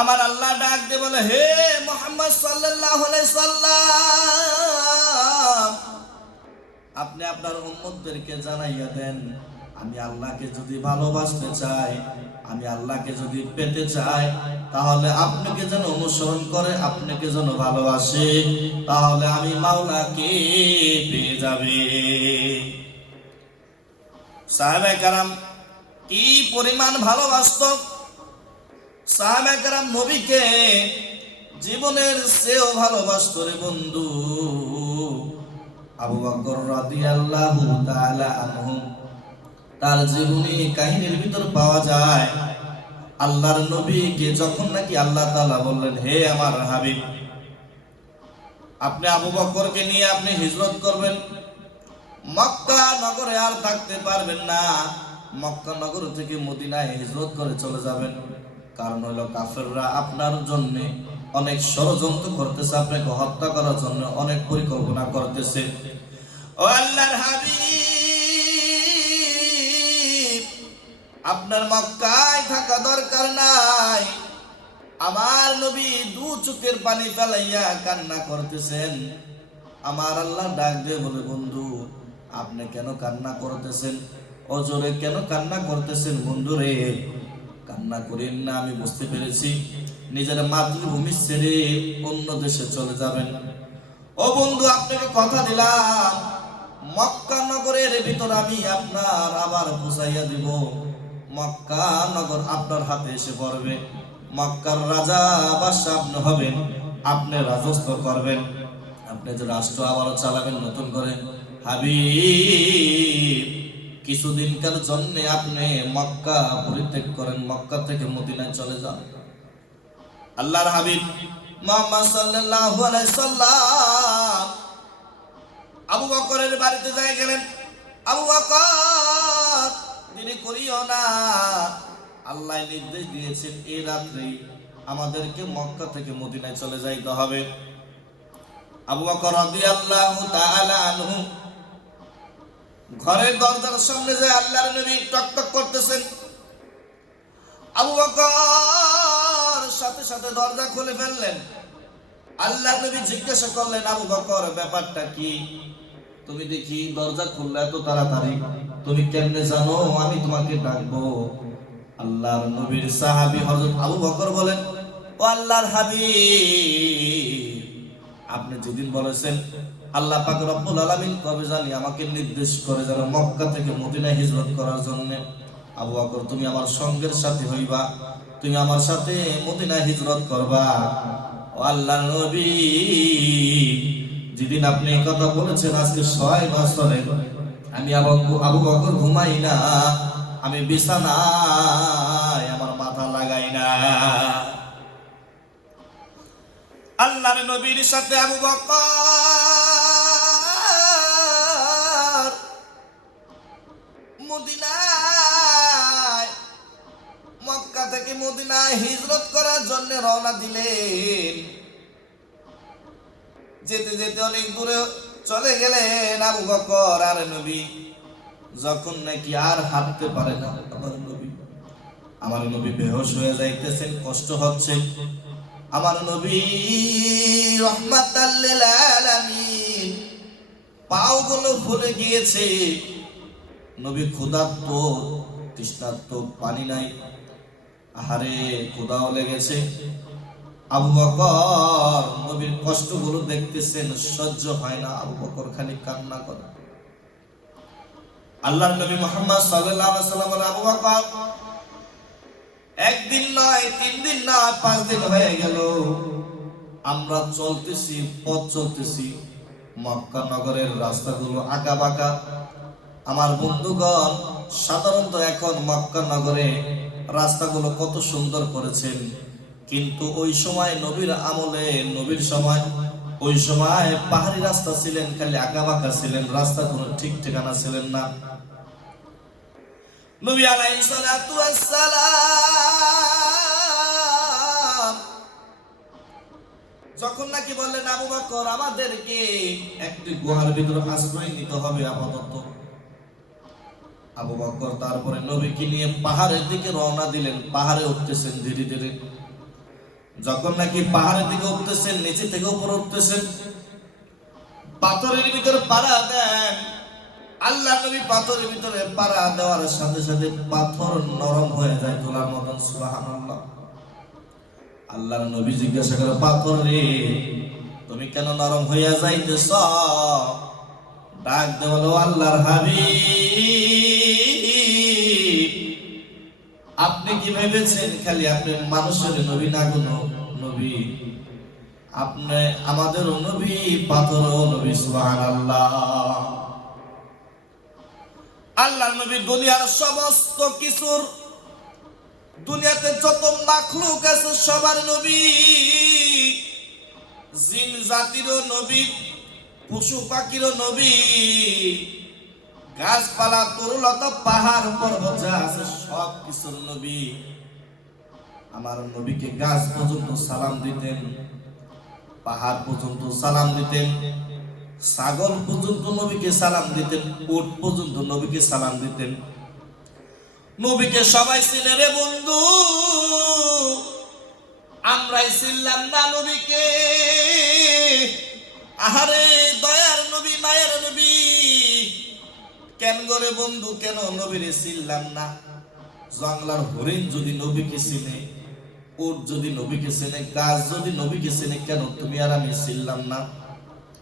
আমার আল্লাহ ডাক দিয়ে বলে, হে মুহাম্মদ সাল্লাল্লাহু আলাইহি সাল্লাম, আপনি আপনার উম্মতদেরকে জানাইয়া দেন, আমি আল্লাহকে যদি ভালোবাসতে চাই, আমি আল্লাহকে যদি পেতে চাই, তাহলে আপনাকে যেন অনুসরণ করে, আপনাকে যেন ভালোবাসে, তাহলে আমি মাওলাকে পেয়ে যাবে। সাহাবায়ে কেরাম কি পরিমাণ ভালোবাসত! সাহাবায়ে কেরাম নবীকে জীবনের চেয়েও ভালোবাসত রে বন্ধু। আবু বকর রাদিয়াল্লাহু তাআলা আনহু, তার জীবনী কাহিনীর ভিতর পাওয়া যায়, আল্লাহর নবীকে যখন নাকি আল্লাহ তাআলা বললেন, হে আমার হাবিব, আপনি আবু বকরকে নিয়ে আপনি হিজরত করবেন, মক্কা নগরে আর থাকতে পারবেন না, মক্কা নগর থেকে মদিনায় হিজরত করে চলে যাবেন। কারণ হলো কাফেররা আপনার জন্য অনেক ষড়যন্ত্র করতেছে, আপনাকে হত্যা করার জন্য অনেক পরিকল্পনা করতেছে। ও আল্লাহর হাবিব, আপনার মক্কায় থাকা দরকার নাই। আমার নবী দু চোখের পানি ফেলাইয়া কান্না করতেছেন। আমার আল্লাহ ডাক দিয়ে বলে, বন্ধু আপনি কেন কান্না করতেছেন? অজরে কেন কান্না করতেছেন? বন্ধু রে, কান্না করেন না, আমি বুঝতে পেরেছি নিজের মাতৃভূমি ছেড়ে অন্য দেশে চলে যাবেন। ও বন্ধু, আপনাকে কথা দিলাম, মক্কা নগরের ভিতর আমি আপনার আবার পৌঁছাইয়া দিব। মক্কা নগর আপনার হাতে এসে পড়বে, মক্কার রাজা বাদশা আপনি হবেন, আপনি রাজত্ব করবেন, আপনি যে রাষ্ট্র আবারও চালাবেন নতুন করে। হাবিব, কিছুদিনকার জন্য আপনি মক্কা পরিত্যাগ করেন, মক্কা থেকে মদিনায় চলে যান। আল্লাহর হাবিব মুহাম্মদ সাল্লাল্লাহু আলাইহি সাল্লাম আবু বকরের বাড়িতে যাই গেলেন। আবু বকর, দেরি করিও না, আল্লাহ নির্দেশ দিয়েছেন এই রাত্রে আমাদেরকে মক্কা থেকে মদিনায় চলে যাইতে হবে। আবু বকর রাদিয়াল্লাহু তাআলা আনহু ঘরের দরজার সামনে যায়, আল্লাহর নবী টকটক করতেছেন। আবু বকর সাথে সাথে দরজা খুলে ফেললেন। আল্লাহর নবী জিজ্ঞাসা করলেন, আবু বকর ব্যাপারটা কি? তুমি দেখি দরজা খুললে এত তাড়াতাড়ি, তুমি কেমনে জানো আমি তোমাকে ডাকবো? আল্লাহর নবীর সাহাবী হযরত আবু বকর বলেন, ও আল্লাহর হাবিব, আপনি যেদিন বলেছেন আল্লাহ পাক রব্বুল আলামিন কবে জানি আমাকে নির্দেশ করে যেন মক্কা থেকে মদিনায় হিজরত করার জন্য। আবু বকর, তুমি আমার সঙ্গের সাথে হইবা, তুমি আমার সাথে মদিনায় হিজরত করবা। ও আল্লাহর নবী, যেদিন আপনি এই কথা বলেছেন আজকে 6 বছরে আমি আবু বকর ঘুমাই না, আমি বিছানায় আমার মাথা লাগাই না। আল্লাহর নবীর সাথে আবু বকর মদিনায়, মক্কা থেকে মদিনায় হিজরত করার জন্য রওনা দিলেন। যেতে যেতে অনেক দূরে চলে গেলেন আবু বকর আর নবী। যখন নাকি আর হাঁটতে পারে না, আমার নবী বেহুশ হয়ে যাইতেছেন, কষ্ট হচ্ছে। আমার নবী রাহমাতাল লিল আলামিন, পাওগুলো ফুলে গিয়েছে। নবী ক্ষুধার্ত, তৃষ্ণার্ত, পানি নাই, আহারে ক্ষুধাও লেগেছে। আবু বকর নবীর কষ্টগুলো দেখতেছেন, সহ্য হয় না, আবু বকর খালি কান্না করে। আল্লাহর নবী মুহাম্মদ সাল্লাল্লাহু আলাইহি ওয়াসাল্লাম বলেন, আবু বকর, একদিন নয়, 3 দিন নয়, 5 দিন হয়ে গেল আমরা চলতেছি, পথ চলতেছি, মক্কা নগরের রাস্তাগুলো আঁকা বাঁকা। আমার বন্ধুগণ, সাধারণত এখন মক্কা নগরে রাস্তাগুলো কত সুন্দর করেছেন, কিন্তু ওই সময় নবীর আমলে, নবীর সময়, ওই সময় পাহাড়ি রাস্তা ছিলেন, খালি আঁকা বাঁকা ছিলেন, রাস্তা কোনো ঠিক ঠিকানা ছিলেন না। নবী আলাইহিস সালাতু ওয়াস সালাম যখন নাকি বললেন, আবু বকর আমাদেরকে একটি গুহার ভিতরে আশ্রয় নিতে হবে আপাতত। আবু বকর তারপরে নবীকে নিয়ে পাহাড়ের দিকে রওনা দিলেন। পাহাড়ে উঠতেছেন ধীরে ধীরে। যখন নাকি পাহাড়ের দিকে উঠতেছেন, নিচে থেকে উপরে উঠতেছেন, পাথরের ভিতরে পাড়া দেন। আল্লাহ নবী পাথরের ভিতরে পাড়া দেওয়ার সাথে সাথে পাথর নরম হয়ে যায় তোলার মতন। সুবহানাল্লাহ। আল্লাহর নবী জিজ্ঞাসা করে, পাথর রে তুমি কেন নরম হইয়া যাইতেছ? ডাক দে বলো, আল্লাহর হাবিব, আপনি কি ভেবেছেন খালি আপনি মানুষের নবী না কোনো নবী? আপনি আমাদেরও নবী, পাথরও নবী। সুবহানাল্লাহ। আল্লাহর নবী দুনিয়ার সমস্ত কিছুর, দুনিয়াতে যত মাখলুক আছে সবার নবী, জিন জাতিরও নবী, পশু পাখিরও নবী, গাছপালা তরুলতা পাহাড় পর্বত যা আছে সব কিছুর নবী। আমার নবীকে গাছ পর্যন্ত সালাম দিতেন, পাহাড় পর্যন্ত সালাম দিতেন, ছাগল পর্যন্ত নবীকে সালাম দিতেন, উট পর্যন্ত নবীকে সালাম দিতেন। নবীকে সবাই চিনে রে বন্ধু, আমরাই চিনলাম না নবীকে। আহারে দয়ার নবী, মায়ের নবী, কেন করে বন্ধু, কেন নবীরে চিনলাম না? জঙ্গলার হরিণ যদি নবীকে চিনে, উট যদি নবীকে চিনে, গাছ যদি নবীকে চিনে, কেন তুমি আর আমি চিনলাম না?